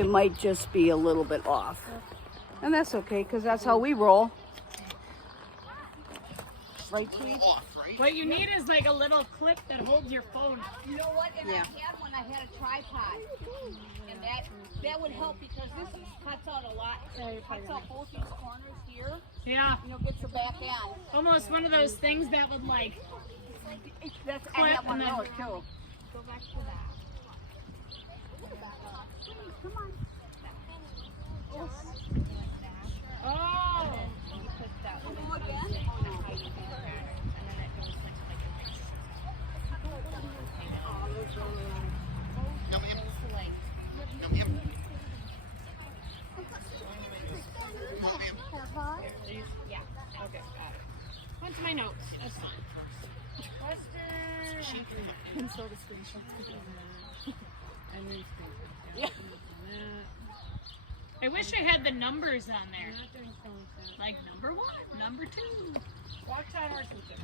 it might just be a little bit off. And that's okay, because that's how we roll. Right, Tweed? What you need is like a little clip that holds your phone. You know what? And I had one. I had a tripod, and that would help because this cuts out a lot. It cuts out both these corners here. Yeah. You know, gets the back end. Almost one of those things that would like. That's I have one of those too. Go back to that. Come on. Oh. Go again. Yeah. Okay, got it. Went to my notes. That's fine. Western. And so the screenshot. Yeah. I wish I had the numbers on there. Like number 1, number 2. Walk time or something.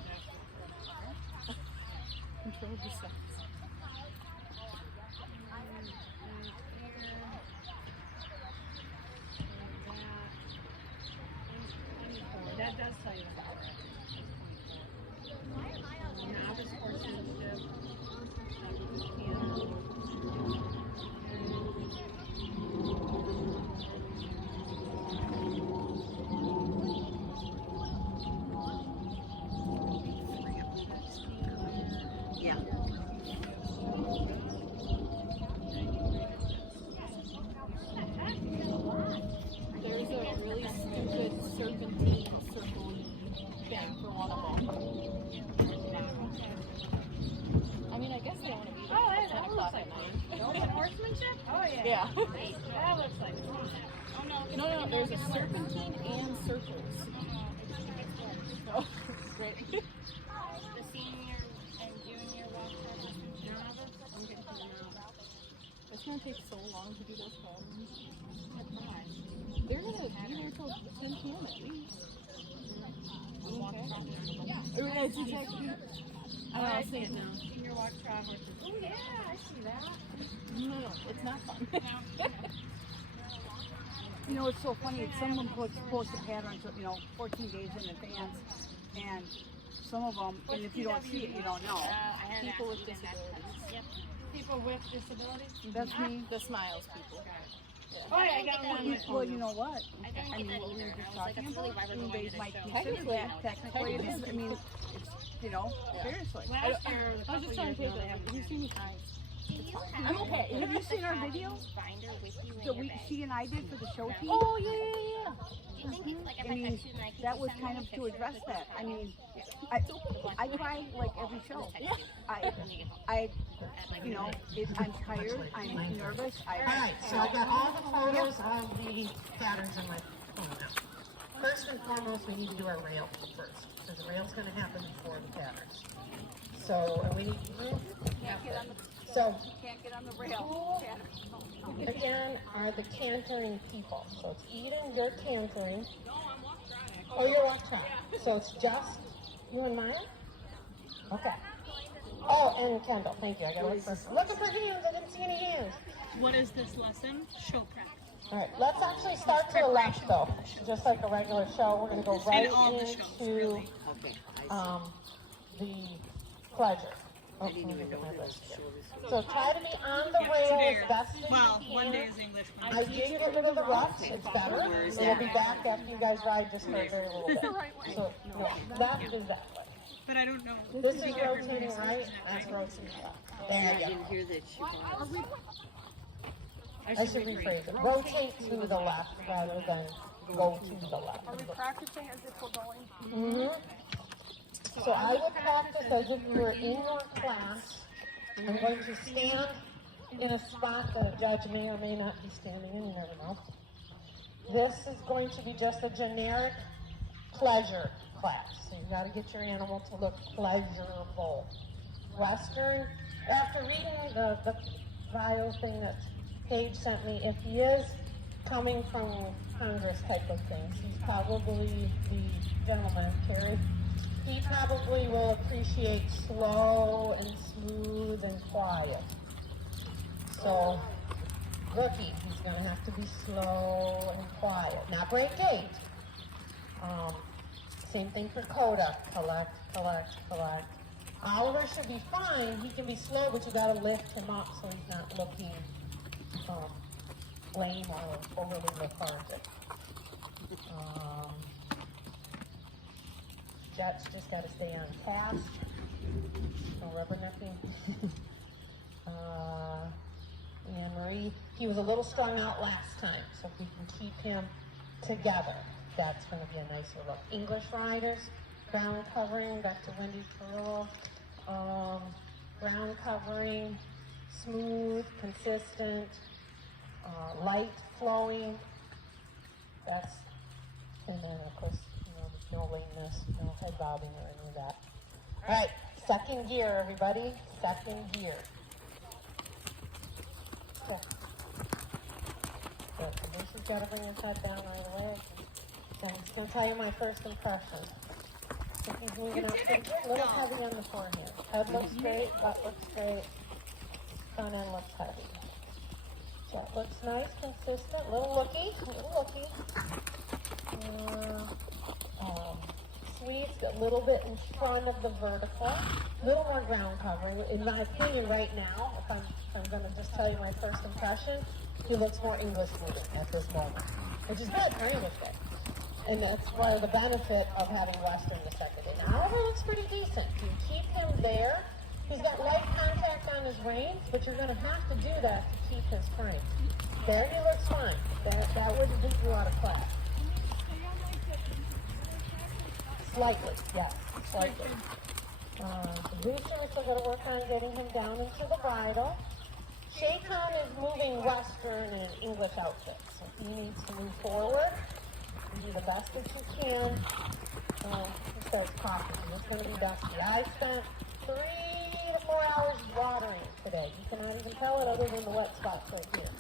Control the steps. That does tell you about it. Now this horse sensitive. Yeah. There's a really stupid serpentine circle thing for one of them. I mean, I guess they want to be there at 10 o'clock at night. Horsemanship? Oh yeah. Yeah. That looks like. Oh no. No, there's a serpentine and circles. So, great. The senior and junior walk It's going to take so long to do those problems. They're going to be there till 10 p.m. at least. Okay. Yeah. It's exactly. I see it now. Senior walk track horses. Oh yeah, I see that. No, it's not fun. You know, it's so funny. Someone posts the patterns, 14 days in advance, and some of them, and if you don't see it, you don't know. People with disabilities. Yep. People with disabilities. That's me. The smiles people. Oh yeah, I got one. Well, you know what? I mean, what we were just talking about, They might consider that. Technically, it is. I mean, it's, seriously. Last year, I was just trying to say that. Have you seen me eyes? I'm okay. Have you seen our video that she and I did for the show team? Oh, yeah. I mean, that was kind of to address that. I mean, I cry like every show. I'm tired, I'm nervous. Alright, so I've got all the photos of the patterns in my phone now. First and foremost, we need to do our rail first, because the rail's going to happen before the patterns. So, we need you can't get on the rail. again, are the cantering people. So it's Eden, you're cantering. Oh, you're walk track. So it's just you and Maya? Okay. Oh, and Kendall, thank you. I gotta look for hands. I didn't see any hands. What is this lesson? Show practice. All right, let's actually start to the left though, just like a regular show. We're gonna go right into the pleasure. Oh, so try to be on the rail as best as you can. One day is English. I did get rid of the ruts. It's better. It'll be back after you guys ride just for a very little bit. So no, that is that way. But I don't know. This is rotating right. That's rotating left. There you go. Hear that I should rephrase it. Rotate to the left rather than go to the left. Are we practicing as if we're going? Mm-hmm. So I would practice as if you were in your class. I'm going to stand in a spot that a judge may or may not be standing in, you never know. This is going to be just a generic pleasure class. So you've got to get your animal to look pleasurable. Western, after reading the bio thing that Paige sent me, if he is coming from Congress type of things, he's probably the gentleman, Terry. He probably will appreciate slow and smooth and quiet. So Rookie, he's going to have to be slow and quiet, not break gait. Same thing for Coda. Collect, collect, collect. Oliver should be fine. He can be slow, but you got to lift him up so he's not looking lame or overly lethargic. Jet's just got to stay on task. No rubbernecking. And Marie, he was a little strung out last time, so if we can keep him together, that's going to be a nicer look. English riders, ground covering, back to Wendy Carroll. Ground covering, smooth, consistent, light flowing. That's, and then of course, there's no lameness, no head bobbing or any of that. All right, second gear, everybody. Second gear. Okay. Good. So Lucy's got to bring his head down right away. So I'm just going to tell you my first impression. If he's moving up, a little heavy on the forehand. Head looks great, butt looks great, front end looks heavy. Jet looks nice, consistent, little looky. Sweeps a little bit in front of the vertical, little more ground covering. In my opinion, right now, if I'm going to just tell you my first impression, he looks more English moving at this moment, which is good for English day. And that's part of the benefit of having Western the second day. Now, Oliver looks pretty decent. You keep him there. He's got light contact on his reins, but you're going to have to do that to keep his frame. There he looks fine. That wouldn't beat you out of class. Slightly, yes, slightly. The booster, we're still going to work on getting him down into the bridle. Shaycon is moving Western in an English outfit, so he needs to move forward. Do the best that you can. He starts coughing. It's going to be dusty. I spent 3 to 4 hours watering today. You cannot even tell it other than the wet spots right here.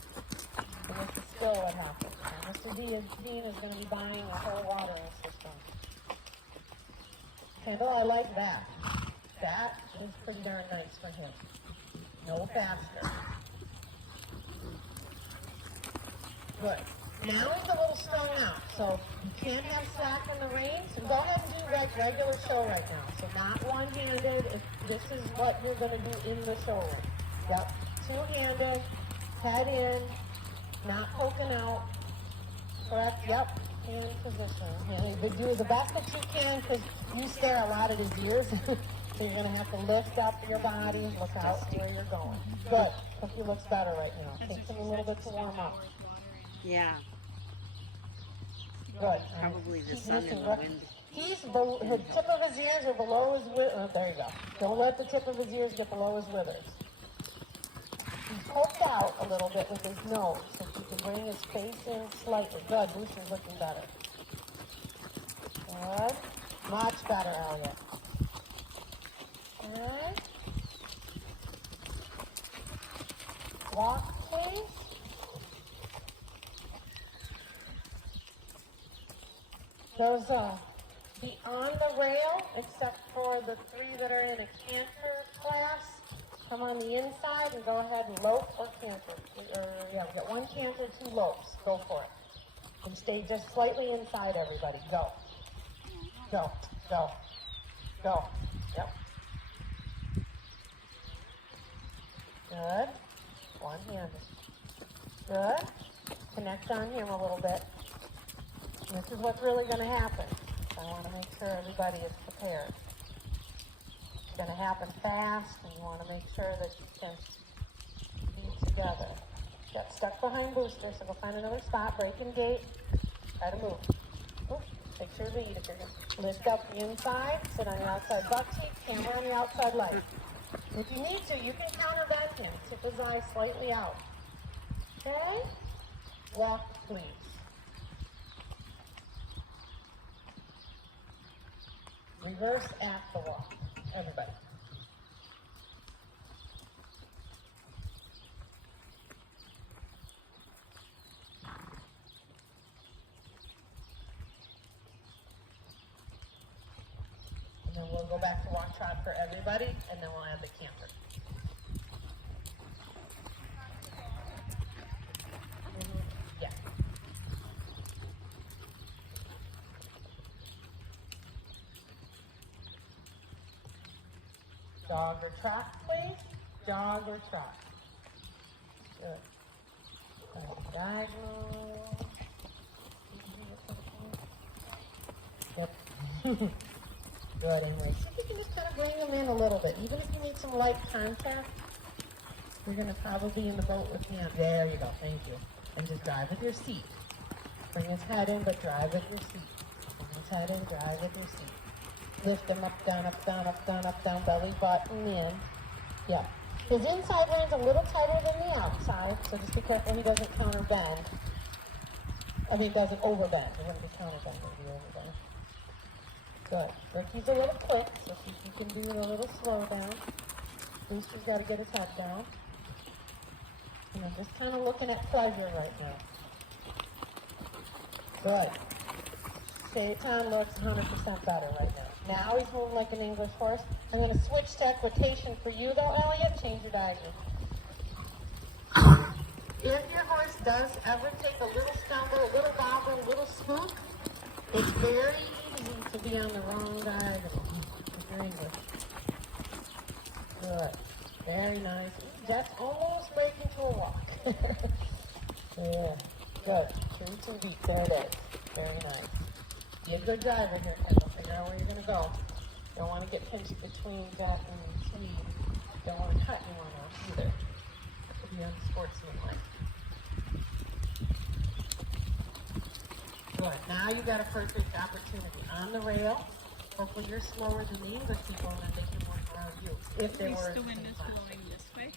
And this is still what happens. And Mr. Dean is going to be buying a whole watering system. Kendall, I like that. That is pretty darn nice for him. No faster. Good. Now he's a little strung out, so you can't have slack in the reins. So go ahead and do like regular show right now. So not one-handed. If this is what you're going to do in the showroom. Yep. Two-handed, head in, not poking out. Correct? Yep. Hand position. And you do the best that you can because you stare a lot at his ears. So you're going to have to lift up your body, look out where you're going. Good. Cookie looks better right now. Takes him a little bit to warm up. Yeah. Good. Probably the sun and the wind. He's the tip of his ears are below his withers. There you go. Don't let the tip of his ears get below his withers. He's poked out a little bit with his nose, so if you can bring his face in slightly. Good. Booster's looking better. Good. Much better, Elliot. Good. Walk, please. Those be on the rail, except for the 3 that are in a canter class. Come on the inside and go ahead and lope or canter. Yeah, we got 1 canter, 2 lopes. Go for it. And stay just slightly inside, everybody. Go. Go. Go. Go. Yep. Good. One-handed. Good. Connect on him a little bit. This is what's really going to happen. I want to make sure everybody is prepared. It's going to happen fast, and you want to make sure that you can be together. Get stuck behind Booster, so go find another spot. Break and gate. Try to move. Oops. Take your lead. If you're going to lift up the inside, sit on your outside butt cheek, camera on your outside leg. If you need to, you can countervent him. Tip his eye slightly out. Okay? Walk, please. Reverse at the walk. Everybody. And then we'll go back to walk trot for everybody, and then we'll add the canter. Jog or trot, please. Jog or trot. Good. Diagonal. Yep. Good, anyway. See if you can just kind of bring them in a little bit. Even if you need some light contact, you're going to probably be in the boat with him. There you go, thank you. And just drive with your seat. Bring his head in, but drive with your seat. Bring his head in, drive with your seat. Lift him up, down, up, down, up, down, up, down, belly button in. Yeah. His inside line's a little tighter than the outside, so just be careful he doesn't counterbend. I mean, doesn't overbend. It wouldn't be counterbend, it would be overbend. Good. Ricky's a little quick, so see if you can do it a little slow down. Booster's got to get his head down. And I'm just kind of looking at pleasure right now. Good. Shaitan looks 100% better right now. Now he's moving like an English horse. I'm going to switch to equitation for you though, Elliot. Change your diagram. If your horse does ever take a little stumble, a little bobble, a little spook, it's very easy to be on the wrong diagonal if you're English. Good. Very nice. That's almost breaking to a walk. Yeah. Good. 3-2 beat. There it is. Very nice. Be a good driver here, Kendall. Figure out where you're going to go. Don't want to get pinched between Jack and Tweed. Don't want to cut anyone off either. To be unsportsmanlike. Good. Now you've got a perfect opportunity. On the rail, hopefully you're slower than the English people and then they can work around you. If they were The wind is blowing this way.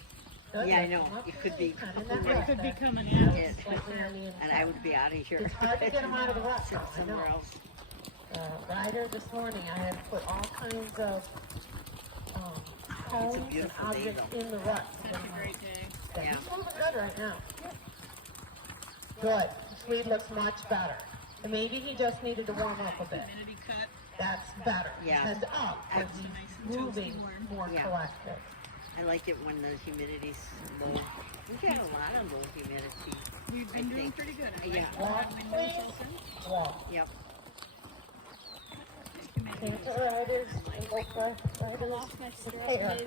Good. Yeah, I know. It could be. It could be coming It in. did. And I would be out of here. It's hard to get them out of the rut, Sit though, I know. somewhere else. Ryder this morning, I had to put all kinds of cones and beautiful day, objects though. in the rut. It's a great day. Yeah, Yeah. he's moving good right now. Good. Swede looks much better. And maybe he just needed to warm up a bit. Humidity cut. That's better. Yeah. Head up, but That's he's moving more Yeah. collected. I like it when the humidity's low. We got a lot of low humidity. We've been doing pretty good. I Yeah. like the Walk, windows please. open. Walk. Yep. Canter riders, ankle riders. Lost my strap. Hair.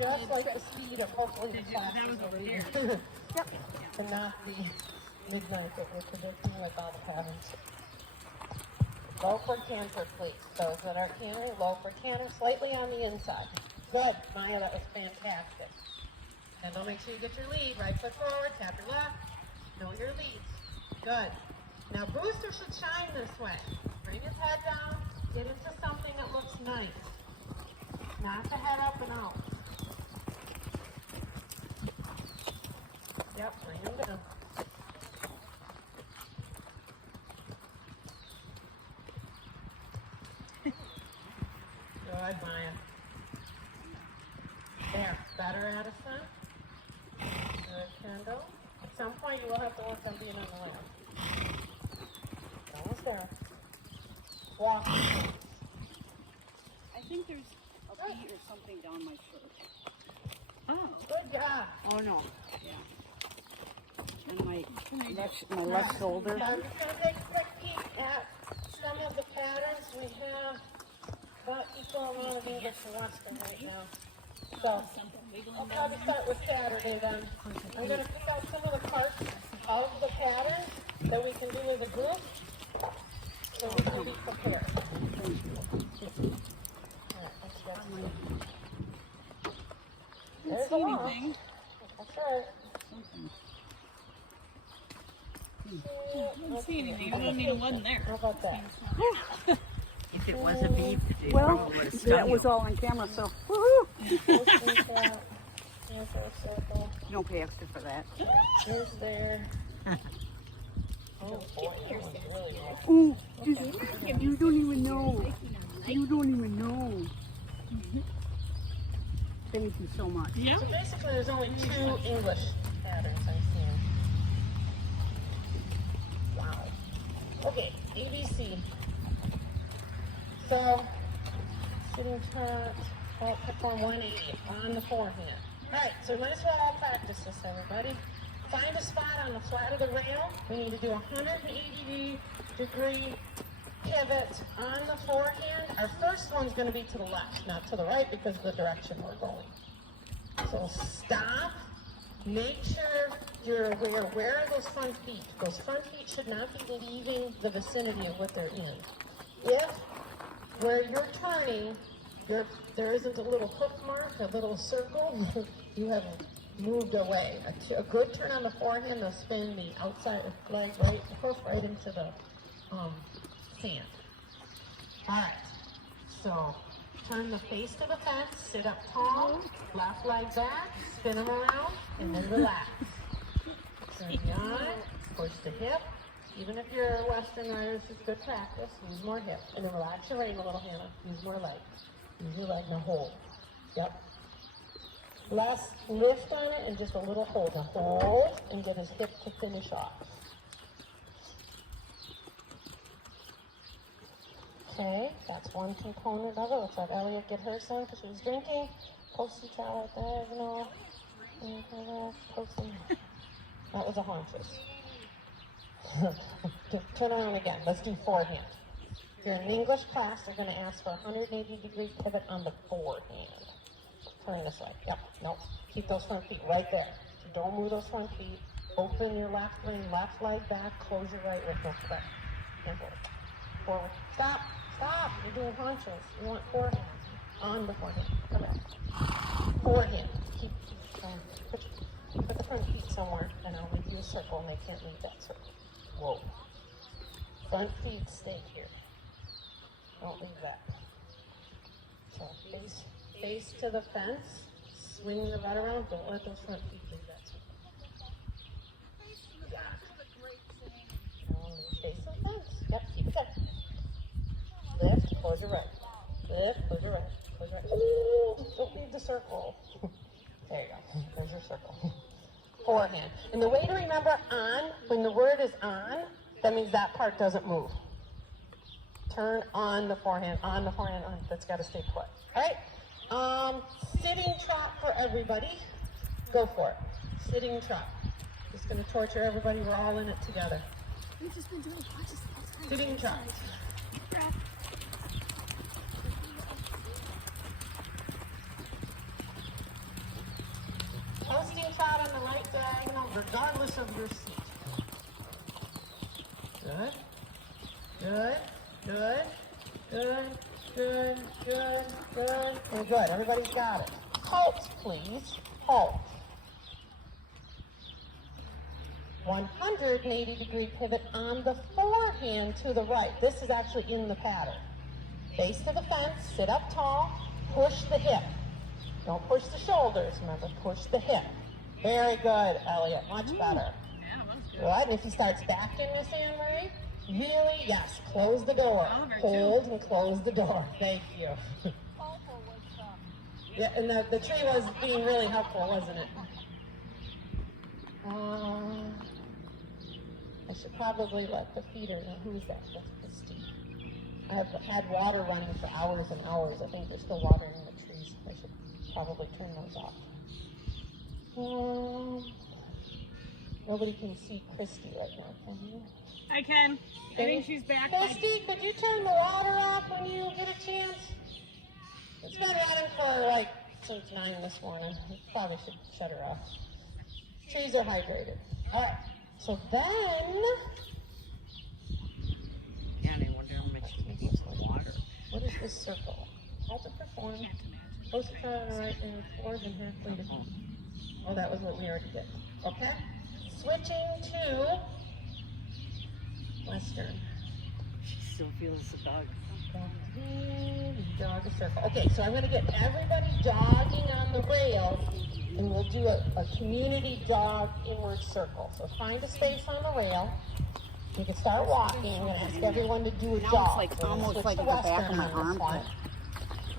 Just like the speed of hopefully the class That was over here. and not the midnight that we're predicting with all the patterns. Low for canter, please. Those that are cantering, low for canter, slightly on the inside. Good, Maya, that was fantastic. And don't make sure you get your lead. Right foot forward, tap your left. Know your leads. Good. Now Booster should shine this way. Bring his head down. Get into something that looks nice. Not the head up and out. Yep, bring him down. Good, Maya. There, better Addison. Good, Kendall. At some point you will have to work on being on the land. Almost there. Walk. I think there's a bee or something down my shirt. Oh. Good job. Oh no. Yeah. And my left shoulder. I'm just going to take a quick peek at some of the patterns. We have about equal amount of English and Western right now. So, I'll probably start with Saturday then. I'm going to pick out some of the parts of the pattern that we can do as a group, so we can be prepared. There's a lot. Anything. That's right. I don't see anything. I don't mean it wasn't there. How about that? If it was a bee, it Well, probably would have stung that you. Oh, was all on camera, so woohoo! Circle. You don't pay extra for that. Here's there. Oh boy, that one's really low. Ooh, you don't even know. You don't even know. Thank you so much. Yeah. So basically there's only 2 English patterns I'm seeing. Wow. Okay, ABC. So, sitting trot, perform 180 on the forehand. Alright, so might as well all practice this, everybody. Find a spot on the flat of the rail. We need to do a 180 degree pivot on the forehand, our first one's going to be to the left, not to the right because of the direction we're going. So stop. Make sure you're aware, where are those front feet? Those front feet should not be leaving the vicinity of what they're in. If, where you're turning, there isn't a little hook mark, a little circle, you have moved away. A good turn on the forehand will spin the outside leg right, hoof right into the sand. All right, so turn the face to the fence, sit up tall, left leg back, spin them around, and then relax. Turn the eye, push the hip. Even if you're a Western rider, this is good practice. Use more hip. And then relax your rein a little, Hannah. Use more leg. Use your leg. Now hold. Yep. Less lift on it and just a little hold. Now hold and get his hip to finish off. Okay, that's one component of it. Let's have Elliot get hers done because she was drinking. Posty trot diagonal. Posting. That was a haunches. Turn around again. Let's do forehand. If you're in an English class, they're going to ask for a 180-degree pivot on the forehand. Turn this way. Yep. Nope. Keep those front feet right there. So don't move those front feet. Open your left leg back. Close your right with no press. And forward. Stop. Stop. You're doing haunches. You want forehand. On the forehand. Correct. Forehand. Keep put the front feet somewhere, and I'll leave you a circle, and they can't leave that circle. Whoa. Front feet stay here. Don't leave that. So face to the fence. Swing your butt around. Don't let those front feet leave that circle. Face to the fence. Yep, keep it there. Lift, close your right. Lift, close your right. Close your right. Ooh, don't leave the circle. There you go. There's your circle. Forehand. And the way to remember on, when the word is on, that means that part doesn't move. Turn on the forehand, on. That's got to stay put. All right? Sitting trot for everybody. Go for it. Sitting trot. Just going to torture everybody. We're all in it together. We've just been doing punches. Sitting trot. Posting trot on the right diagonal, regardless of your seat. Good. Good. Good. Good. Good. Good. Good. Very good. Everybody's got it. Halt, please. Halt. 180-degree pivot on the forehand to the right. This is actually in the pattern. Face to the fence, sit up tall, push the hip. Don't push the shoulders, remember, push the hip. Very good, Elliot, much better. Good, and if he starts backing Miss Anne Marie, really, yes, close the door. Hold and close the door. Thank you. Yeah, and the tree was being really helpful, wasn't it? I should probably let the feeder know. Who's that? That's Christy. I've had water running for hours and hours. I think they're still watering the trees. I should probably turn those off. Nobody can see Christy right now, can you? I can. I think she's back. Christy, could you turn the water off when you get a chance? It's been running for since 9 this morning. You probably should shut her off. Trees are hydrated. All right. So then, Yeah, and I wonder how much he needs the water. what is this circle? How to perform. Post a trot on the right and forward and halfway to home. Oh, that was what we already did. Okay. Switching to Western. She still feels the bug. Jog a circle. Okay, so I'm going to get everybody jogging on the rail, and we'll do a community jog inward circle. So find a space on the rail. You can start walking. I'm going to ask everyone to do a Now jog. it's like We're gonna almost switch like to at the back Western of my on this one. armpit.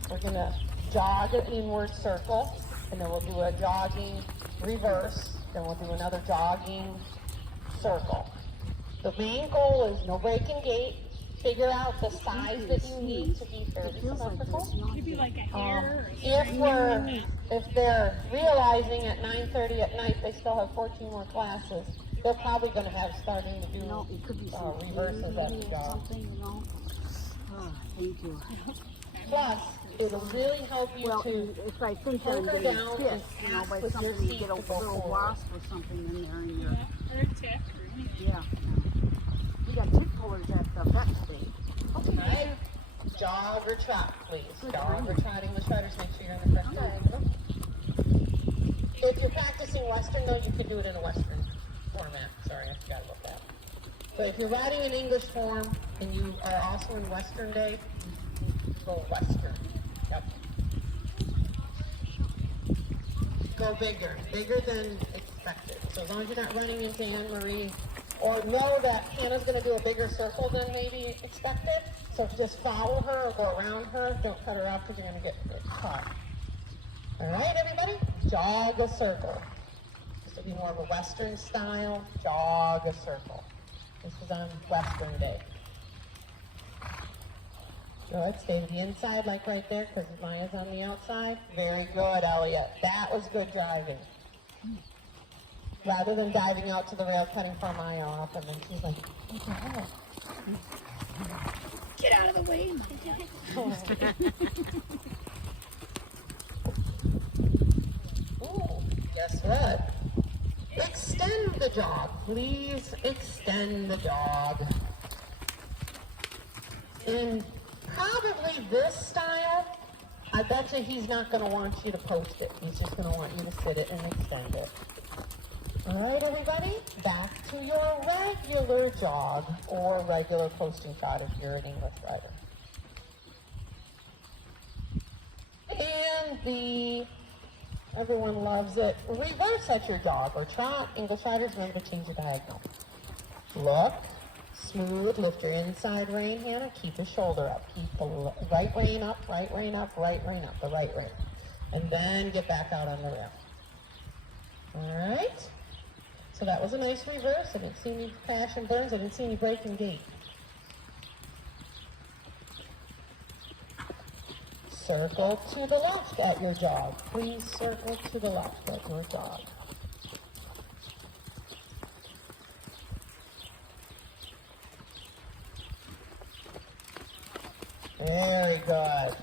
We're going to jog an inward circle, and then we'll do a jogging reverse. Then we'll do another jogging circle. The main goal is no break in gait. Figure out the size that you need to be fairly symmetrical. Maybe like a hair or If they're realizing at 9:30 at night they still have 14 more classes, they're probably going to have starting to do It could be some reverses as we go. something, Oh, thank you. Plus, it'll really help you Well, to if I think I'm hunker getting down fit, and you know, by with your something, you feet get a to go little forward. wasp or something in there, and you're, Or tick or anything. yeah. We got tick pullers at the vet today. Right? Jog or trot, please. Jog or trot. English riders, make sure you're on the correct diagonal. If you're practicing Western, though, you can do it in a Western format. Sorry, I forgot about that. But if you're riding in English form and you are also in Western day, go Western. Yep. Go bigger. Bigger than expected. So as long as you're not running into Anne-Marie, or know that Hannah's going to do a bigger circle than maybe expected. So just follow her or go around her. Don't cut her off because you're going to get caught. All right, everybody? Jog a circle. This will be more of a Western style. Jog a circle. This is on Western day. Good. Stay to the inside like right there because Maya's on the outside. Very good, Elliot. That was good driving. Rather than diving out to the rail, cutting poor Maya off, and then she's like, what the hell? Get out of the way. Ooh, guess what? Extend the jog. Please extend the jog. In probably this style, I bet you he's not going to want you to post it. He's just going to want you to sit it and extend it. All right, everybody, back to your regular jog or regular posting trot if you're an English rider. And everyone loves it, reverse at your jog or trot. English riders, remember to change your diagonal. Look, smooth, lift your inside rein, Hannah, keep your shoulder up. Keep the right rein up, right rein up, right rein up, the right rein. And then get back out on the rail. All right. So that was a nice reverse. I didn't see any crash and burns. I didn't see any breaking gait. Circle to the left at your jog. Please circle to the left at your jog. Very good.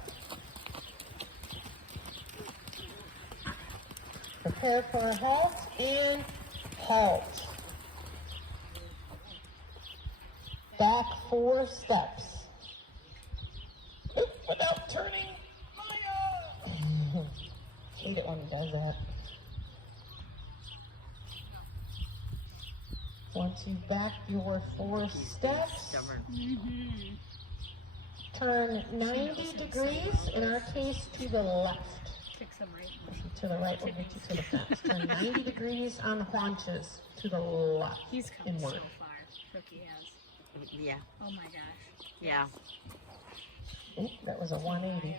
Prepare for a halt and halt. Back 4 steps. Oop, without turning. Hate it when he does that. Once you've backed your 4 steps, Stubborn. turn 90 degrees, in our case to the left. Kick some right. To the right will get you to the fence. Turn 90 degrees on the haunches to the left. He's come so Inward. far. Cookie has. Yeah. Oh my gosh. Yeah. Oop, that was a 180.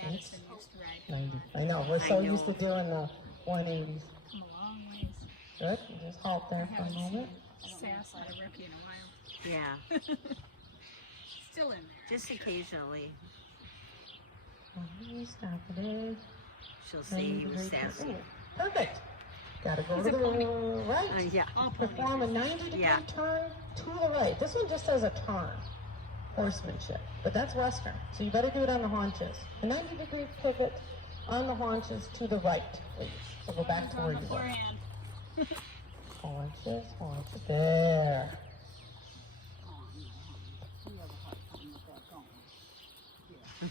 Addison used to ride. 90. I know, we're so used to doing the 180s. Come a long ways. Good, you just halt there for a moment. Sass on a rookie in a while. Yeah. Still in there. Just occasionally. Stop it. She'll say he was sassy. Perfect. Gotta go to the right. Yeah. All ponies. Perform a 90-degree Yeah. turn to the right. This one just says a turn. Horsemanship. But that's Western. So you better do it on the haunches. A 90-degree pivot on the haunches to the right, please. So go back to where you were. Forehand. Haunches, haunches. There. We have a hard time with that, don't we?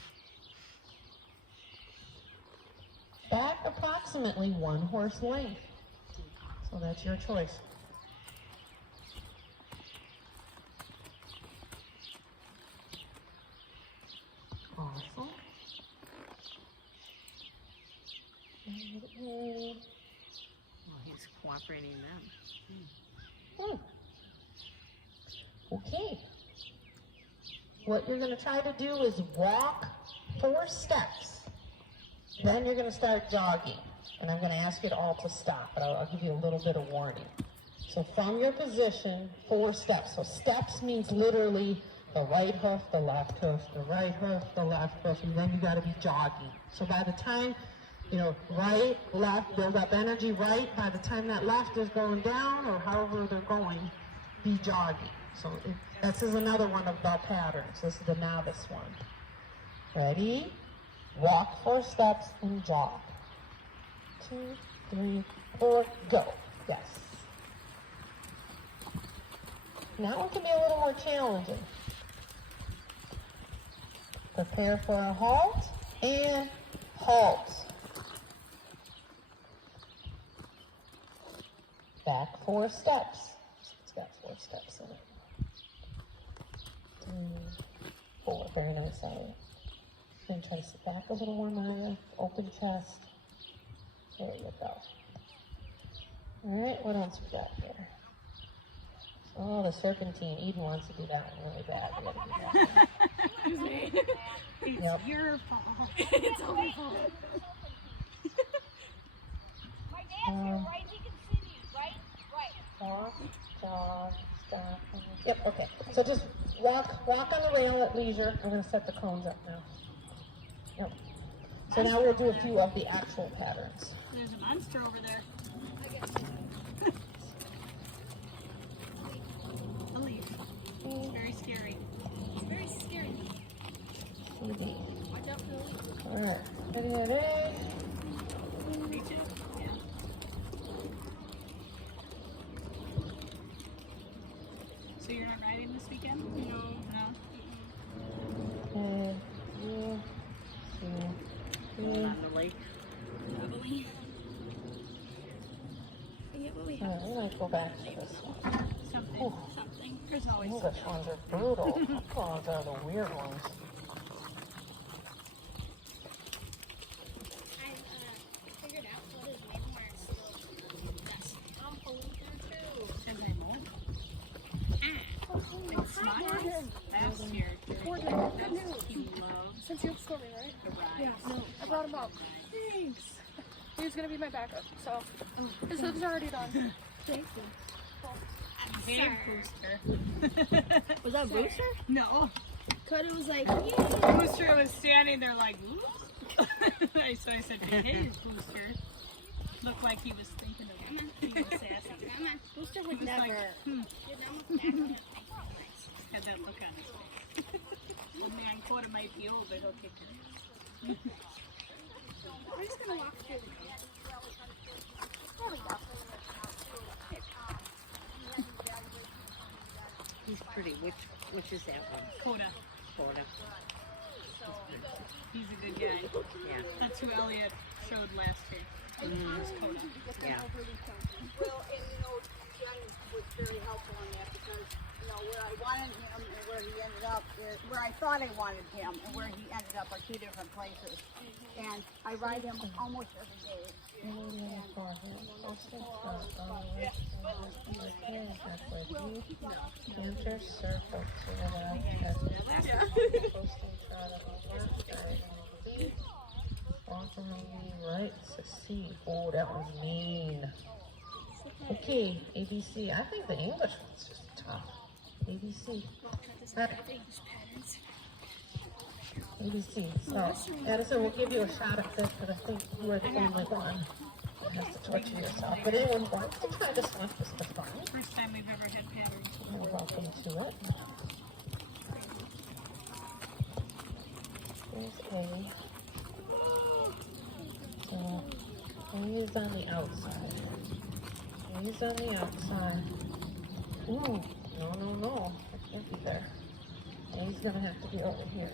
Back approximately 1 horse length. So that's your choice. Awesome. Well, he's cooperating then. Okay. What you're going to try to do is walk 4 steps. Then you're going to start jogging. And I'm going to ask you all to stop, but I'll give you a little bit of warning. So from your position, 4 steps. So steps means literally the right hoof, the left hoof, the right hoof, the left hoof, and then you got to be jogging. So by the time, right, left, build up energy, right. By the time that left is going down or however they're going, be jogging. So this is another one of the patterns. This is the novice one. Ready? Walk 4 steps and jog. 2, 3, 4, go. Yes. Now it can be a little more challenging. Prepare for a halt and halt. Back 4 steps. It's got 4 steps in it. 3, 4. Very nice, Elliot. Then try to sit back a little more, Maya. Open chest. There you go. All right, what else we got here? Oh, the serpentine. Eden wants to do that one really bad. We gotta do that one. It's Yep. your fault. It's all my fault. My dad's here, right? He can see you, right? Right. Walk, jog, stop. Yep, okay. So just walk on the rail at leisure. I'm going to set the cones up now. Yep. So now we'll do a few of the actual patterns. There's a monster over there. A leaf. It's very scary. It's very scary. Watch out for the leaf. All right. Ready? Me too. Yeah. So you're not riding this weekend? No. No. And 1, 2, 3. On the lake. Probably. All right, we might go back to this one. Something. Something. There's always English ones are brutal. Those are the weird ones. figured out what his name was. Yes. And I mold. It smiles. Last year. He loves Since you have swimming, right? the rides. Yeah, no. I brought him up. Thanks. He was gonna be my backup, so his lift's already done. Thank you. Big Booster. Was that Brewster? No. Cody was like, Booster was standing there like, ooh. So I said, hey, Booster. Looked like he was thinking of me. He was sassy. Brewster He would was never. like, had that look on his face. Oh man, Coda might be old, but he'll kick her. I'm just gonna walk through the gate. He's pretty. Which is that one? Coda. Florida. He's a good guy. Yeah. That's who Elliot showed last year. Was Coda. Yeah. Well, and Jen was very helpful in that because, where I wanted him and where he ended up, where I thought I wanted him and where he ended up are 2 different places. And I ride him almost every day. Enter circle to the left. Right to C. Oh, that was mean. Okay, ABC. I think the English one's just tough. ABC. ABC. So, Addison, we'll give you a shot at this because I think you are the only one that has to torture yourself. But anyone wants to try this one just for fun, First time we've ever had patterns. you're welcome to it. There's A. So, A is on the outside. A is on the outside. Ooh, no. It can't be there. A's gonna have to be over here.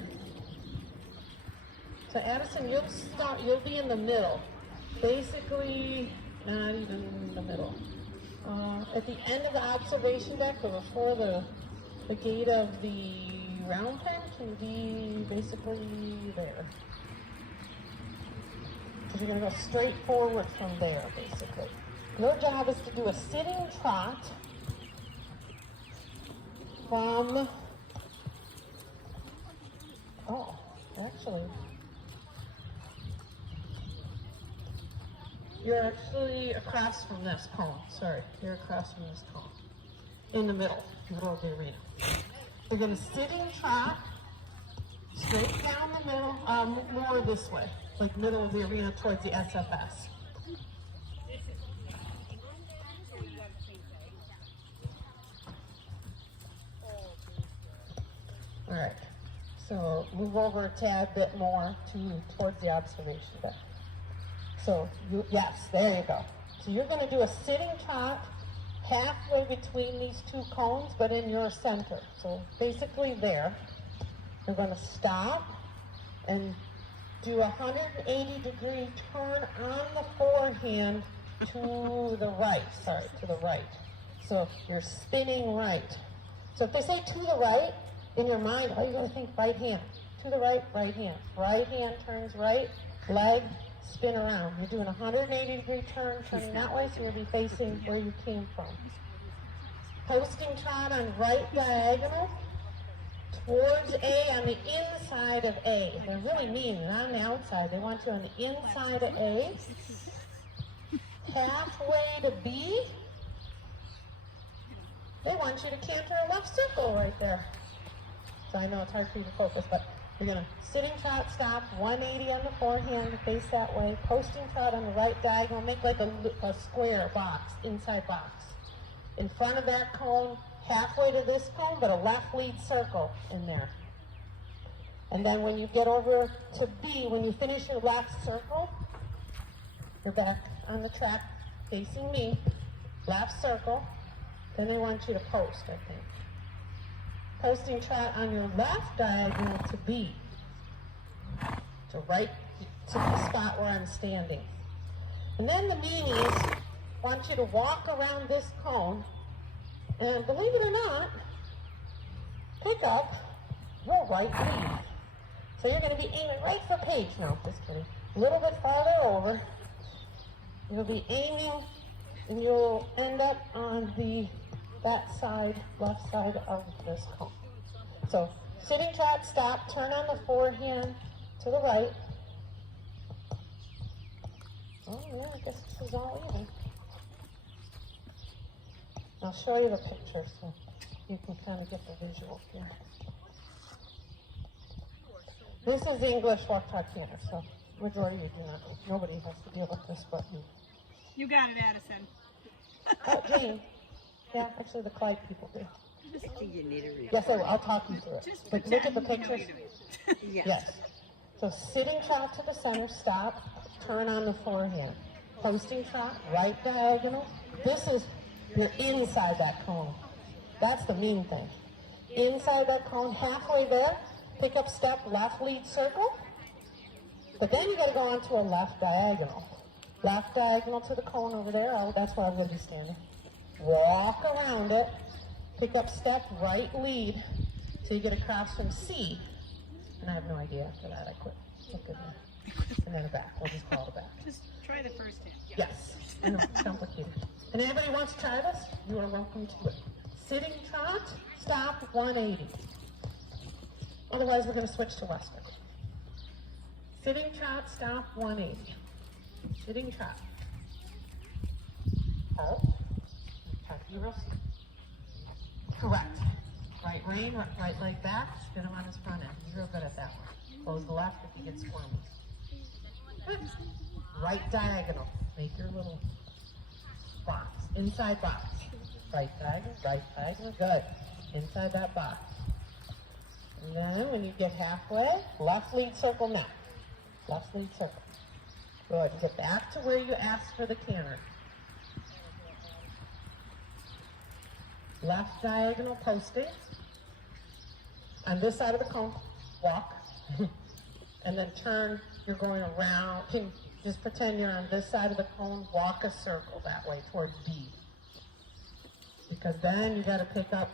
So Addison, you'll be in the middle. Basically, not even in the middle. At the end of the observation deck, or before the gate of the round pen, can be basically there. Because you're gonna go straight forward from there, basically. Your job is to do a sitting trot from, you're actually across from this cone. Sorry, you're across from this cone. In the middle of the arena. You're gonna sitting trot straight down the middle, more this way, like middle of the arena towards the SFS. So move over a tad bit more towards the observation deck. So yes, there you go. So you're going to do a sitting trot halfway between these two cones, but in your center. So basically there. You're going to stop and do a 180-degree turn on the forehand to the right. Sorry, to the right. So you're spinning right. So if they say to the right, in your mind, oh, you're going to think right hand. To the right, right hand. Right hand turns right, leg, spin around. You're doing a 180-degree turn, turning that way, so you'll be facing where you came from. Posting trot on right diagonal towards A on the inside of A. They're really mean, not on the outside. They want you on the inside of A. Halfway to B. They want you to canter a left circle right there. So I know it's hard for you to focus, but we're going to sitting trot, stop, 180 on the forehand, face that way. Posting trot on the right diagonal, make like a square box, inside box. In front of that cone, halfway to this cone, but a left lead circle in there. And then when you get over to B, when you finish your left circle, you're back on the track facing me, left circle. Then they want you to post, I think. Posting trot on your left diagonal to B, to right to the spot where I'm standing. And then the meanies want you to walk around this cone, and believe it or not, pick up your right lead. So you're going to be aiming right for Paige. No, just kidding. A little bit farther over. You'll be aiming, and you'll end up on that side, left side of this cone. So sitting trot, stop, turn on the forehand to the right. Oh yeah, I guess this is all even. I'll show you the picture so you can kind of get the visual here. This is English walk-talk canter, so majority of you do not. Nobody has to deal with this but me. You got it, Addison. Oh, Jane. Yeah, actually the Clyde people do. I think you need a read. Yes, I will. I'll talk you through it. Just But look at the pretend you know pictures. you're doing it. Yes. So sitting trot to the center, stop, turn on the forehand. Posting trot, right diagonal. This is, you're inside that cone. That's the mean thing. Inside that cone, halfway there, pick up step, left lead circle. But then you got to go on to a left diagonal. Left diagonal to the cone over there. Oh, that's where I'm going to be standing. Walk around it. Pick up step, right lead. So you get across from C. And I have no idea after that. I quit. Look good there. And then a back. We'll just call it a back. Just try the first hand. Yes. I know, it's complicated. And anybody wants to try this? You are welcome to it. Sitting trot, stop, 180. Otherwise, we're going to switch to Western. Sitting trot, stop, 180. Sitting trot. Halt. Try to be real slow. Correct. Right rein, right leg back, spin him on his front end. He's real good at that one. Close the left if he gets squirmy. Good. Right diagonal. Make your little box. Inside box. Right diagonal, good. Inside that box. And then when you get halfway, left lead circle now. Left lead circle. Good. Get back to where you asked for the canter. Left diagonal posting. On this side of the cone, walk. And then turn, you're going around. Just pretend you're on this side of the cone, walk a circle that way towards B. Because then you got to pick up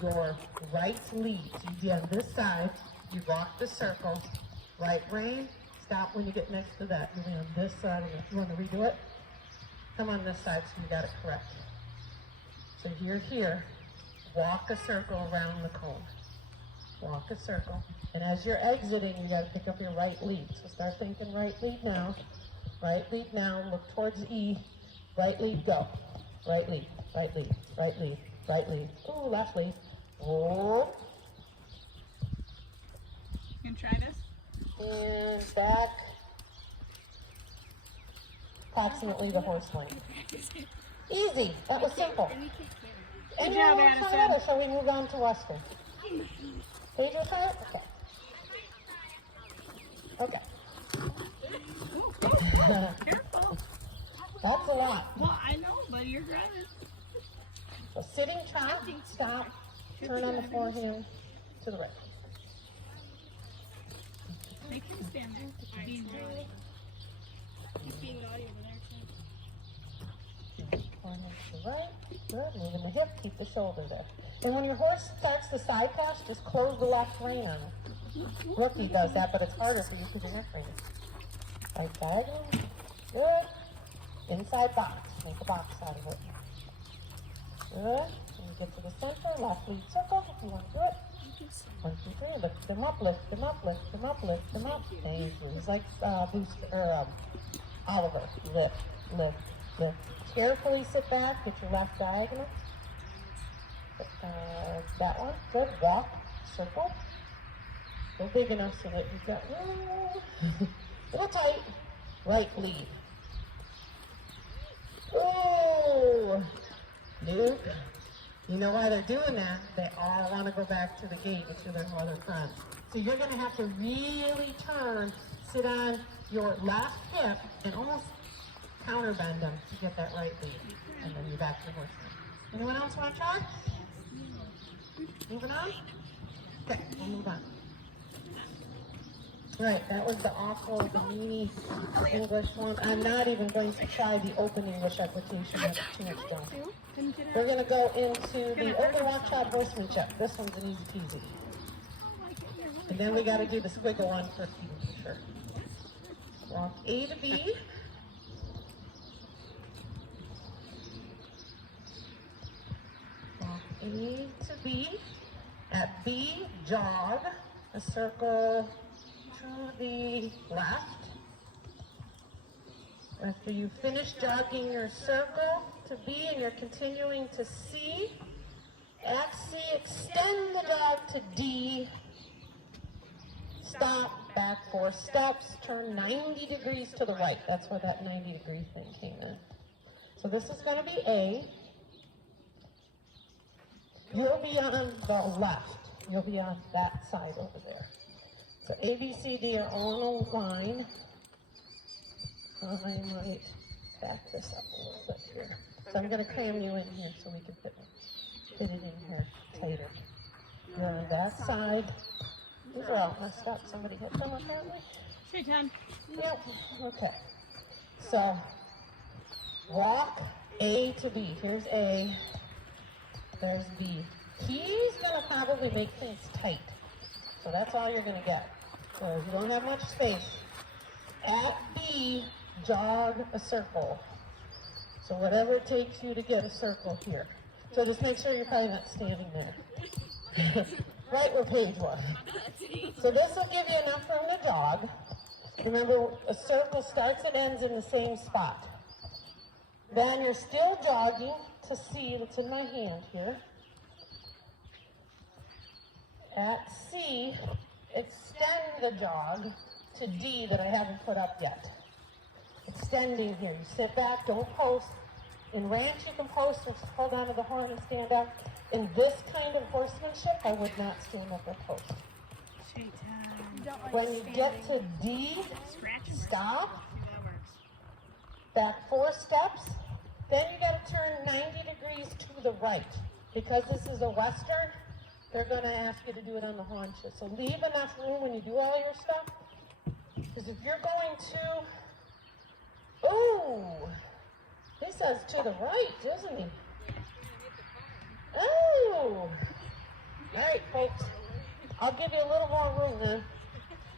your right lead. So you be on this side, you walk the circle, right rein, stop when you get next to that. You'll be on this side of it. You want to redo it? Come on this side so you got it correct. So you're here, walk a circle around the cone. Walk a circle. And as you're exiting, you got to pick up your right lead. So start thinking right lead now. Right lead now, look towards E. Right lead, go. Right lead, right lead, right lead, right lead. Ooh, left lead. Oh. You can try this? And back. Approximately the horse length. Easy. That was simple. Good Anyone job, want to try Addison. that, or shall we move on to Western? Paige will try it? Okay. Okay. Careful. That's a lot. Well, I know, but you're grabbing. So sitting trot, stop, turn on the forehand to the right. Make him stand there. Being naughty. He's being naughty over there too. Forehand to the right. Good. Moving the hip, keep the shoulder there. And when your horse starts the side pass, just close the left rein on it. Rookie does that, but it's harder for you because you're not training. Right diagonal. Good. Inside box. Make a box out of it. Good. When you get to the center, left lead circle if you want to do it. 1, 2, 3. Lift them up, lift them up, lift them up, lift them up. Thank you. It's like Oliver. Lift, lift, lift. Carefully sit back. Get your left diagonal. That one. Good. Walk. Circle. Go big enough so that you've got room. A little tight. Right lead. Oh, nope. You know why they're doing that? They all want to go back to the gate to their mother friends. So you're going to have to really turn, sit on your left hip, and almost counterbend them to get that right lead. And then you're back to horse. Anyone else want to try? Moving on? Okay, we'll move on. Right, that was the awful, the meanie English one. I'm not even going to try the open English application. That's too much junk. We're going to go into the open walk, trot, horsemanship. This one's an easy peasy. And then we got to do the squiggle one for sure. Walk A to B. Walk A to B. At B, jog a circle to the left. After you finish jogging your circle to B and you're continuing to C, at C, extend the jog to D. Stop, back 4 steps, turn 90 degrees to the right. That's where that 90-degree thing came in. So this is going to be A. You'll be on the left. You'll be on that side over there. So A, B, C, D are all in a line. I might back this up a little bit here. So I'm going to cram you in here so we can fit it in here tighter. You're on that side. These are all messed up. Somebody hit them apparently. Straight time. Yep. Okay. So walk A to B. Here's A. There's B. He's going to probably make things tight. So that's all you're going to get. So you don't have much space. At B, jog a circle. So whatever it takes you to get a circle here. So just make sure you're probably not standing there. Right where page was. So this will give you enough room to jog. Remember, a circle starts and ends in the same spot. Then you're still jogging to C, that's in my hand here. At C, extend the jog to D that I haven't put up yet. Extending here. You sit back, don't post. In ranch, you can post or hold on to the horn and stand up. In this kind of horsemanship, I would not stand up or post. Straight time. When you get to D, Scratch and stop, that works. back 4 steps. Then you got to turn 90 degrees to the right. Because this is a western, they're going to ask you to do it on the haunches. So leave enough room when you do all your stuff. Because if you're going to, ooh, he says to the right, doesn't he? Oh, all right, folks. I'll give you a little more room then,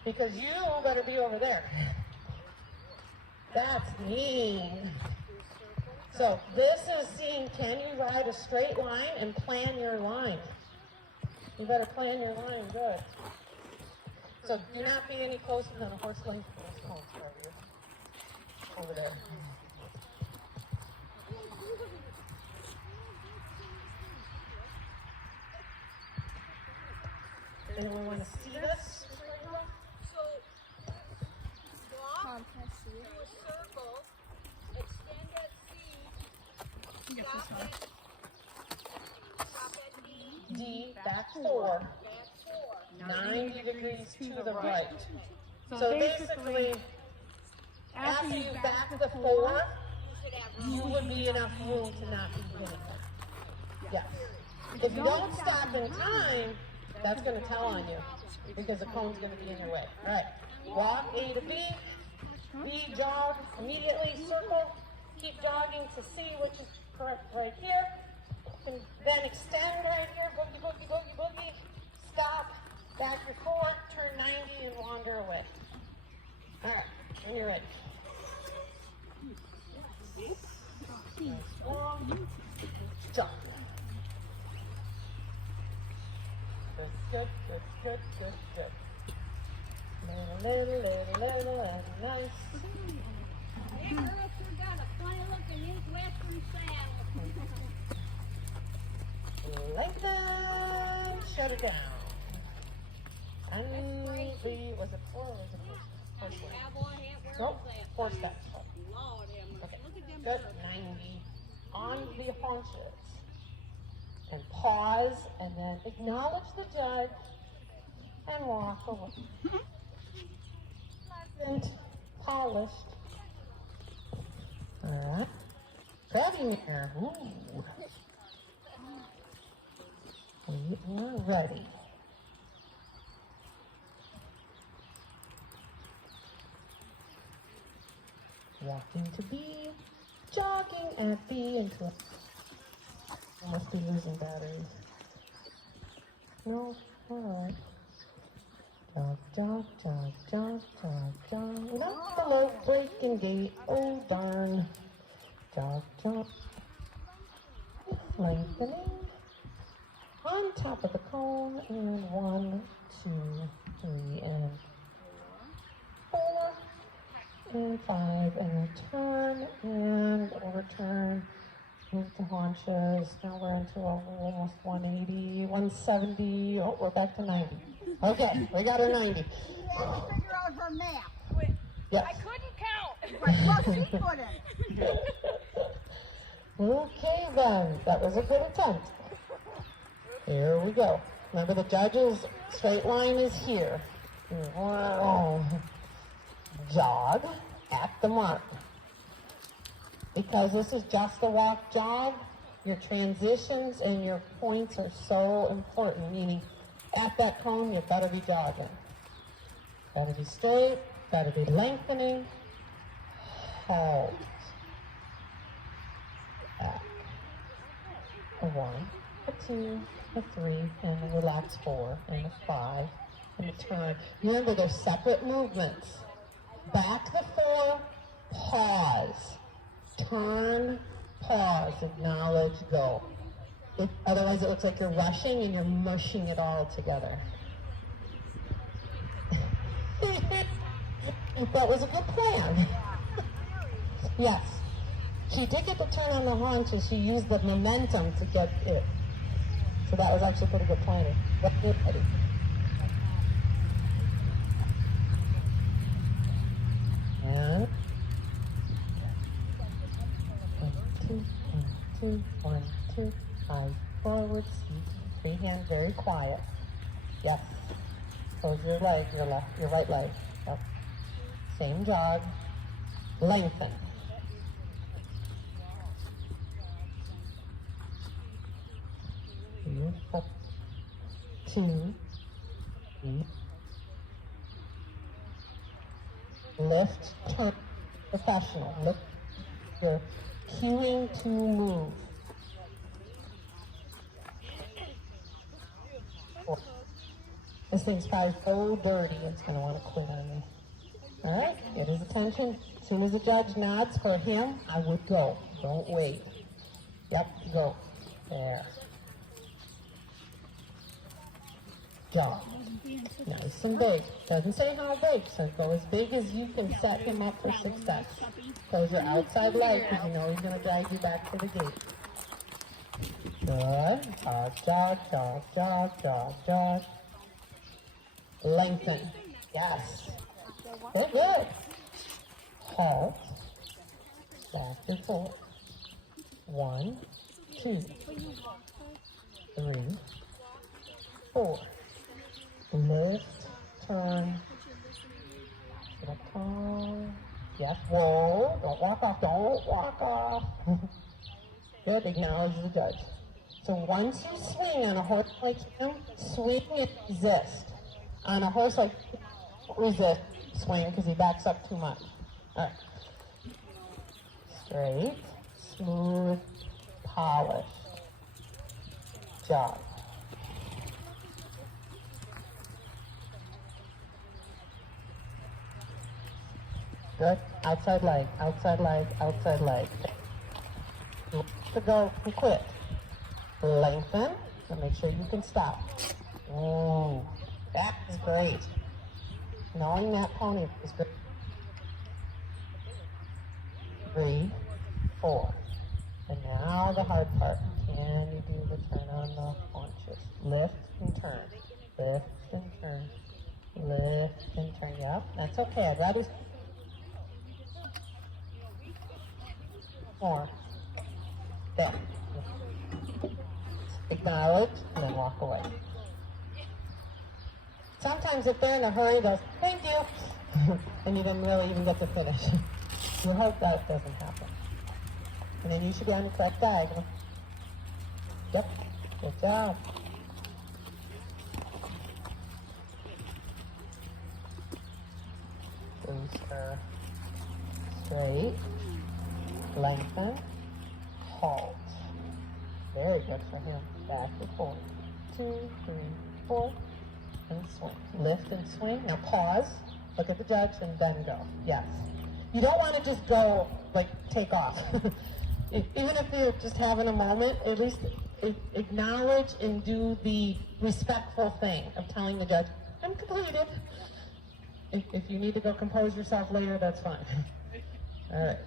because you better be over there. That's mean. So this is seeing, can you ride a straight line and plan your line? You better plan your line good. So do not be any closer than a horse length. Over there. Anyone want to see this? So, walk, do a circle, extend at C, You get stop this one. stop at D, D, back 4, back 4. 90 degrees to the right. So basically, after you back the 4, you would be enough room to not be hitting them. Yes. If you don't stop in time, that's going to tell on you because the cone's going to be in your way. All right. Walk A to B. B, jog, immediately circle. Keep jogging to C, which is correct right here. And then extend right here. Boogie, boogie, boogie, boogie. Stop. Back your 4. Turn 90 and wander away. All right. And you're ready. Long. Jump. Good, good, good, good, good. Little, nice. Hey, girl, sure got a funny looking East Western saddle. Lengthen. Shut it down. And was it 4 or was it 4? Cowboy hat, where Nope, was that? 4 steps. Lord have mercy. Okay, Look at them good. birds. 90 on the haunches. And pause, and then acknowledge the judge, and walk away. Pleasant, polished. All right. Grabbing here. Ooh. We are ready. Walking to B, jogging at B until I must be losing batteries. No, alright. Jog, jog, jog, jog, jog, jog. Without the low breaking gait, oh darn. Jog, jog. Lengthening. On top of the cone, and 1, 2, 3, and 4. And 5, and turn, and overturn, move the haunches. Now we're into almost 180, 170. Oh, we're back to 90. Okay, we got her 90. You had to figure out her map. Yes. I couldn't count. Well, she couldn't. Okay then, that was a good attempt. Here we go. Remember the judge's straight line is here. Wow. Jog at the mark. Because this is just a walk jog, your transitions and your points are so important, meaning at that cone, you better be jogging. Gotta be straight, gotta be lengthening. Halt. Back. A 1, a 2, a 3, and a relaxed 4, and a 5, and a turn. Remember, they're separate movements. Back the 4, pause. Turn, pause, acknowledge, go. Otherwise it looks like you're rushing and you're mushing it all together. That was a good plan. Yes. She did get to turn on the haunches. She used the momentum to get it. So that was actually pretty good planning. Good, buddy. And 1, 2, 5, forward, freehand, very quiet. Yes. Close your leg, your right leg. Yep. Same jog. Lengthen. Beautiful. 2, 3. Lift, turn, professional. Lift. You're cueing to move. 4. This thing's probably so dirty, it's going to want to quit on me. All right, get his attention. As soon as the judge nods for him, I would go. Don't wait. Yep, go. There. Jog. Nice and big. Doesn't say how big, so go as big as you can set him up for success. Close your outside leg because you know he's going to drag you back to the gate. Good. Jog, jog, jog, jog, jog, jog. Lengthen. Yes. Good, good. Halt. Back and forth. 1, 2, 3, 4. Lift, turn, Yes, whoa, don't walk off, don't walk off. Good, acknowledge the judge. So once you swing on a horse like him, swing and resist. On a horse like him, resist, swing, because he backs up too much. All right. Straight, smooth, polished. Jog. Good. Outside leg, outside leg, outside leg. To go and quit. Lengthen, and make sure you can stop. Ooh, that is great. Knowing that pony is great. 3, 4. And now the hard part. Can you do the turn on the haunches? Lift and turn. Lift and turn. Lift and turn. Yep, that's okay. I'd rather... More. There. Acknowledge, and then walk away. Sometimes if they're in a hurry, they'll say, thank you, and you didn't really even get to finish. You hope that doesn't happen. And then you should be on the correct diagonal. Yep, good job. Booster. Straight. Lengthen. Halt. Very good for him. Back and forth. 2, 3, 4. And swing. Lift and swing. Now pause. Look at the judge and then go. Yes. You don't want to just go, like, take off. Even if you're just having a moment, at least acknowledge and do the respectful thing of telling the judge, I'm completed. If you need to go compose yourself later, that's fine. All right.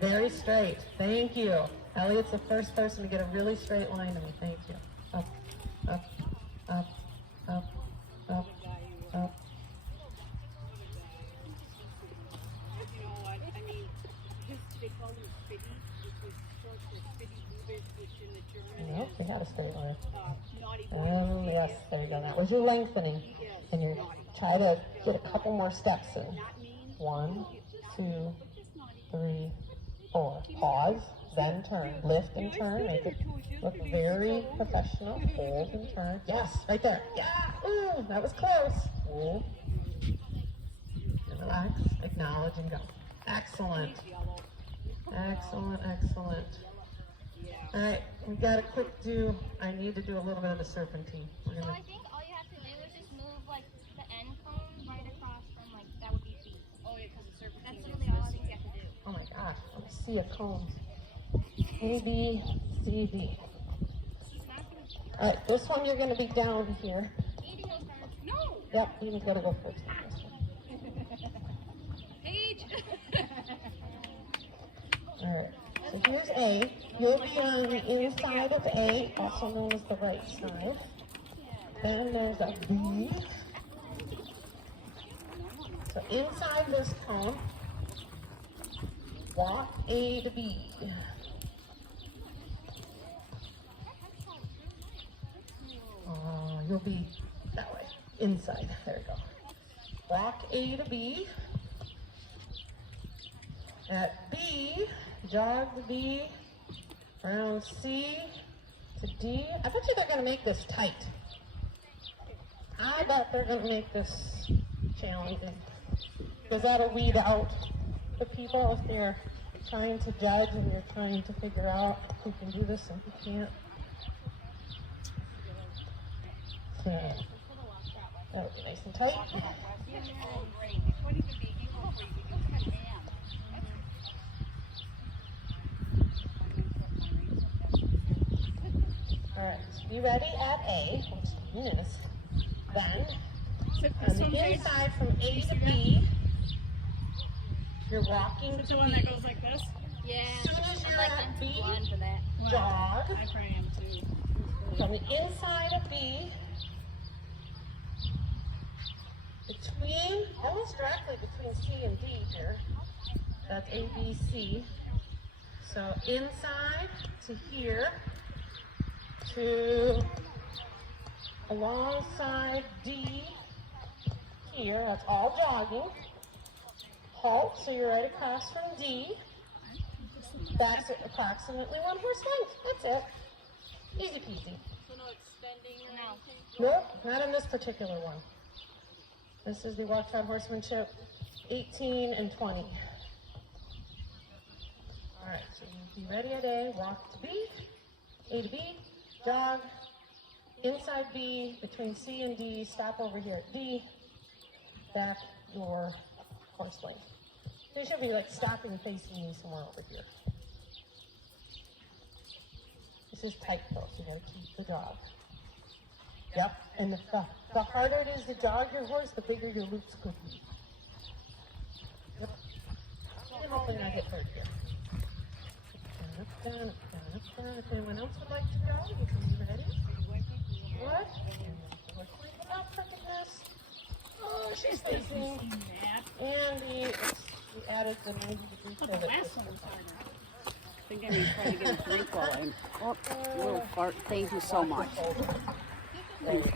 Very straight. Thank you. Elliot's the first person to get a really straight line to me. Thank you. Up, up, up, up, up, up. You know what? I mean, they call them spitty, which was short for spitty boobage, which in the German Nope, we had a straight line. naughty boy. Yes, there you go. That was your lengthening. And you try to get a couple more steps in. 1, 2, 3, 4. Pause, then turn. Lift and turn. Make it look very professional. Hold and turn. Yes, right there. Yeah. Ooh, that was close. Ooh. And relax, acknowledge, and go. Excellent. Excellent, excellent. All right, we got a quick do. I need to do a little bit of the serpentine. We're So gonna... I think all you have to do is just move like the end cone right across from like that would be feet. Oh yeah, because the serpentine. That's literally all I think you have to do. Oh my gosh, let me see a cone. A, B, C, D. All right, this one you're going to be down here. No. Yep, you got to go first. Paige. All right, so here's A. You'll be on the inside of A, also known as the right side. Then there's a B. So inside this cone, walk A to B. You'll be that way, inside. There you go. Walk A to B. At B, jog the B, around C to D. I bet you they're going to make this tight. I bet they're going to make this challenging. Because that'll weed out the people if they're trying to judge and you're trying to figure out who can do this and who can't. So, that'll be nice and tight. Alright, so be ready at A, which is then on the inside from A to B, you're walking It's the to one B. that goes like this? Yeah. As soon as you're I'm at like B, blind for that. Wow. jog. I probably am too. From the inside of B, between, almost directly between C and D here, that's A, B, C. So inside to here, to alongside D, here. That's all jogging. Halt, so you're right across from D. That's approximately 1 horse length. That's it. Easy peasy. So no extending or anything? Nope, not in this particular one. This is the walk trot horsemanship 18 and 20. All right, so you be ready at A, walk to B, A to B, jog, inside B, between C and D, stop over here at D, back your horse length. So you should be like stopping and facing me somewhere over here. This is tight though, so you gotta keep the jog. Yep, and the harder it is to jog your horse, the bigger your loops could be. Yep. And hopefully not get hurt here. Up, down, up, down, up, down. If anyone else would like to go, you can be ready. What? We're cleaning up for goodness. Oh, she's facing. And we added the 90-degree pivot. I think I need to try to get a drink while I'm. Oh, little fart. Thank you so much. Thank you.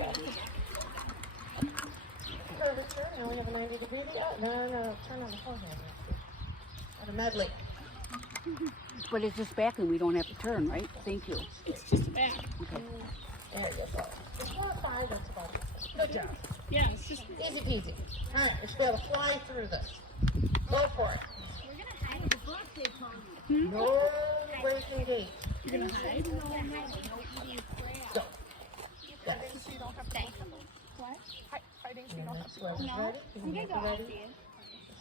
Curvature, now we have a 90-degree. No, turn on the forehand. At a medley. But it's just back and we don't have to turn, right? Thank you. It's just back. Okay. There you go. It's 4 or 5, that's about it. Good job. Yeah, it's just. Easy peasy. All right, we should be able to fly through this. Go for it. We're gonna hide the birthday party. No breaking gate. You're gonna hide. Go. Yes. So you don't have to. What? Fighting so you don't have to. Whoever's No. ready, We you can can go get after ready. you.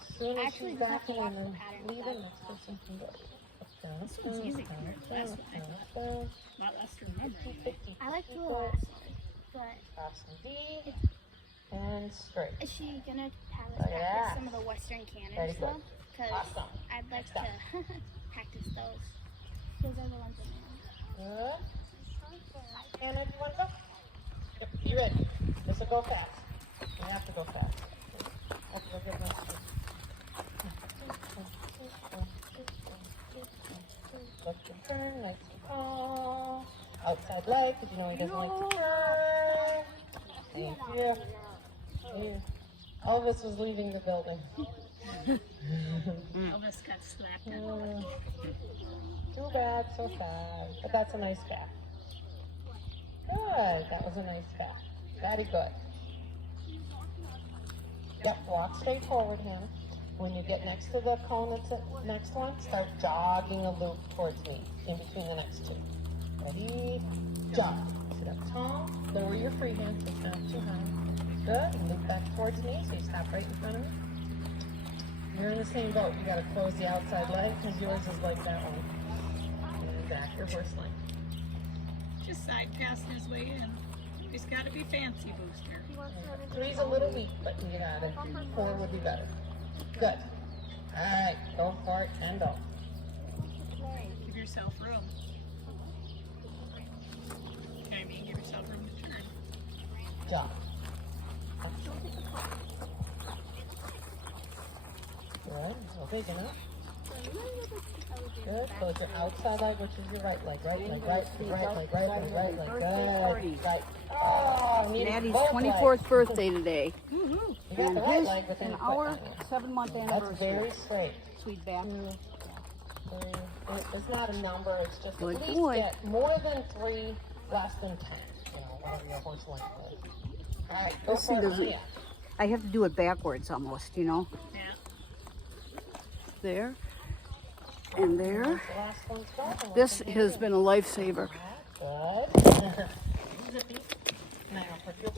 As soon as Actually, she's we have back to in watch the and pattern leaving, first. next person can go. This one's easy compared to the last one, I thought. A lot less to remember. Anyway. I like the last one, but Cross and D, and straight. is she gonna have us Look at practice that. some of the Western Very cannons good. though? Because Awesome. I'd like Next up. to practice those. Those are the ones that Good. Hannah, do you want to go? Yep, you ready? This will go fast. You have to go fast. Okay, we'll get this. Look and turn, nice and tall. Outside leg, because you know he doesn't like to turn. Thank you. Yeah. Elvis was leaving the building. Elvis got slapped at. Too bad, so sad. But that's a nice back. Good. That was a nice back. Very good. Yep, walk straight forward, Hannah. When you get next to the cone that's the next one, start jogging a loop towards me in between the next two. Ready? Jog. Sit up tall. Lower your free hand so it's not too high. Good. And loop back towards me so you stop right in front of me. You're in the same boat. You got to close the outside leg because yours is like that one. And back your horse leg. Just side passed his way in. He's got to be fancy booster. 3's a little weak, but you got it. 4 would be better. Good. All right, go for it and go. Give yourself room. I mean, give yourself room to turn. Jog. Good. So big enough. Good. Close your outside leg, which is your right leg. Right leg, right leg, right leg, right leg. Good. Right. Oh, you need Maddie's both 24th legs. birthday today. You got And the right his leg within an the foot hour, on you. 7-month That's anniversary. very straight. Sweet back. It's not a number, it's just Good at least boy. get more than 3, less than 10. You know, whatever your horse length is. All right, go This for thing it, doesn't- Leah. I have to do it backwards almost, you know. Yeah. There. And there. The last one's going. This has been a lifesaver. Good. Zippy. Now, put your